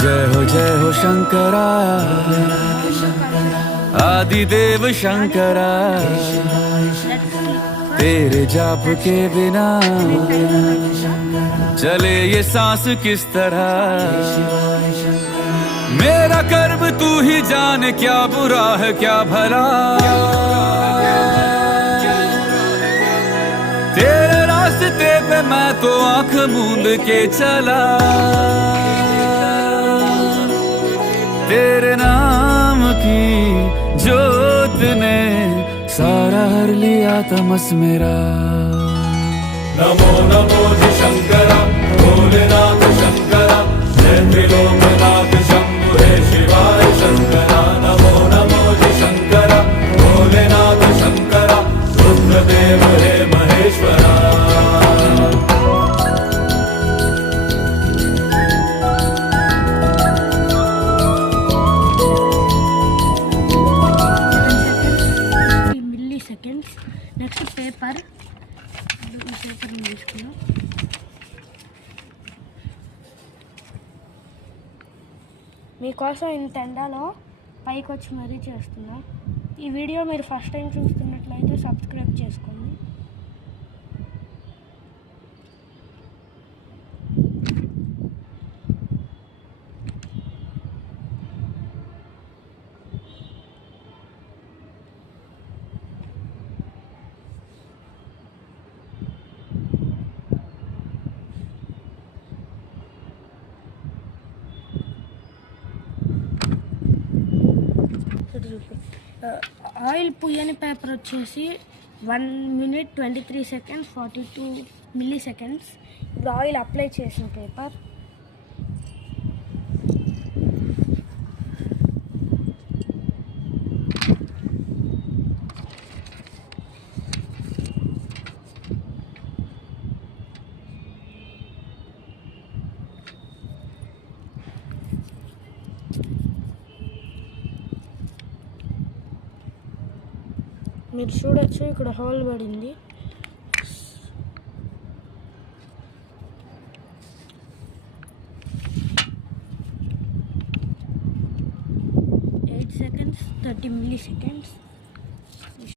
जय हो शंकरा आदिदेव शंकरा तेरे जाप के बिना चले ये सांस किस तरह मेरा कर्म तू ही जाने क्या बुरा है क्या भला तेरे रास्ते पे मैं तो आंख मूंद के चला तेरे नाम की जोत ने सारा हर लिया तमस मेरा। नमो नमो जी शंकरा भोलेनाथ शंकरा जय त्रिलोकनाथ शंभु हे शिवाय शंकरा। नमो नमो जी शंकरा भोलेनाथ शंकरा रुद्रदेव हे महेश्वरा। నెక్స్ట్ పేపర్ తీసుకున్నాం. మీకోసం ఇంత ఎండలో పైకి వచ్చి మరీ చేస్తున్నాం. ఈ వీడియో మీరు ఫస్ట్ టైం చూస్తున్నట్లయితే సబ్స్క్రైబ్ చేసుకోండి. ఆయిల్ పుయ్యని పేపర్ వచ్చేసి 1 minute 23 seconds 42 milliseconds. ఇప్పుడు ఆయిల్ అప్లై చేసిన పేపర్ మీరు చూడొచ్చు ఇక్కడ హోల్ పడింది. 8 seconds 30 milliseconds.